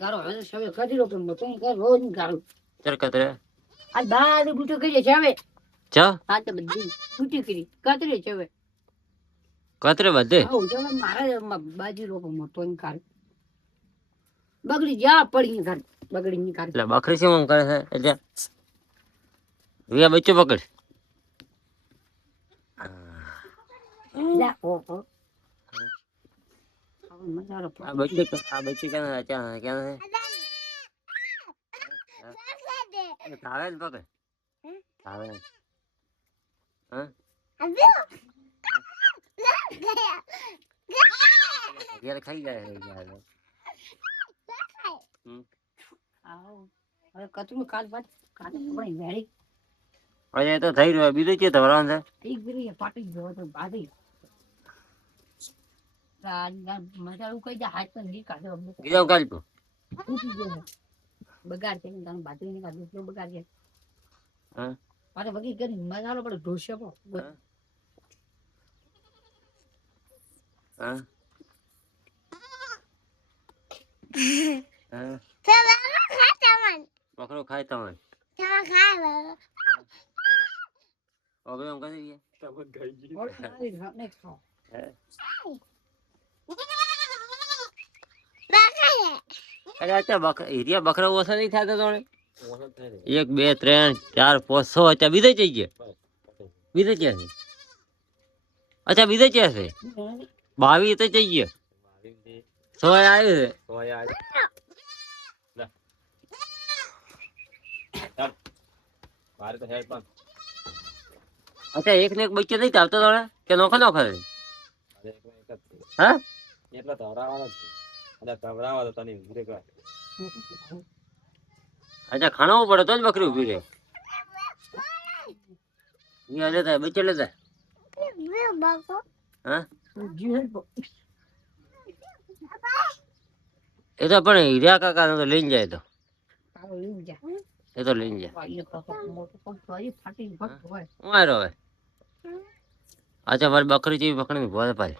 ગારો હવે સવે કરી લો પણ તો કર રોજ ગારો ચર કતરે આ બાર બુટો કરી છે હવે ચ આ તો બધી બુટી કરી કતરે છે હવે કતરે બધે આવ જો મારે બાજી રો મોટો કાર બગડી જા પડી ઘર બગડી ની કાર એટલે બકરી શું આમ કરે છે એટલે વિયા બચ્ચો પકડ લા ઓ ઓ આ બચ્ચી ક્યાં ક્યાં તાવે જ પકડ તાવે હા ઘેર ખાઈ જાય હવે કતરું કાલ બાદ કાલે પડી વેડી હવે તો થઈ રહ્યો બીજું છે ધવરાન છે એક ગરી પાટી ગયો તો બાદી મજા કઈ જાય હાથ તો નહીં કાઢો ગીજાવ કાલ કો ઉઠી ગયો બગાડ છે ને તમે બાજુ ની કાઢો બગાડ છે હા પાછો બગી કરી મજાલો પડે ઢોસ્યો હા બકરો ખાય તમે હવે એમ કહી અરે અચ્છા હિરિયા બકરા ઓછા નહીં થતા તોડે 1 2 3 4 5 6 અચ્છા બીજે જઈ ગયા બીજે ક્યાં છે અચ્છા બીજે ક્યાં છે 22 તો જઈ ગયા 100 આવ્યું છે અચ્છા એક ને એક બચ્ચો નહીં ચાલતો તોડે કે નોખો નોખો હા એટલા ધવરાવા તો તને અચ્છા ખાણવું પડે તો જ બકરી ઉભી રહે અહીંયા લેતા બચ્ચે લેતા હા એ તો પણ હીરા કાકા તો લઈને જાય તો એ તો લઈને જાય હું આવ્યો હવે અચ્છા મારી બકરી જેવી પકડી ભોય પાય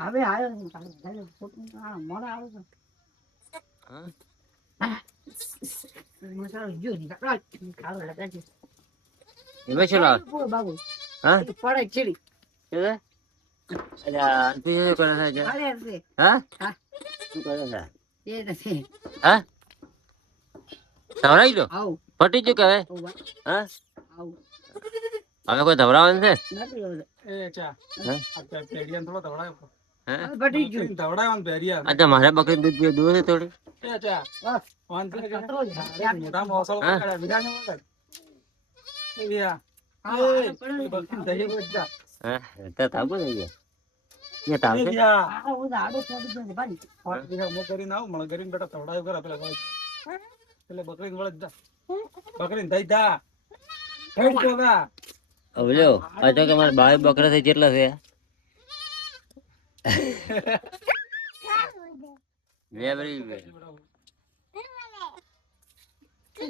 હવે આવ્યો મોડા આવે એમાં શું લાવે બાબુ હા પડે ચીડી હા એ નથી હા ધવરાઈ લો આવ ફટી ગયું કે હવે હા આવ હવે કોઈ ધવરાવાનું છે અચ્છા મારે બકરી દૂધ પીવે દૂધ થોડી થાપું થઈ ગયા કે મારે 22 બકરા થઈ કેટલા છે બે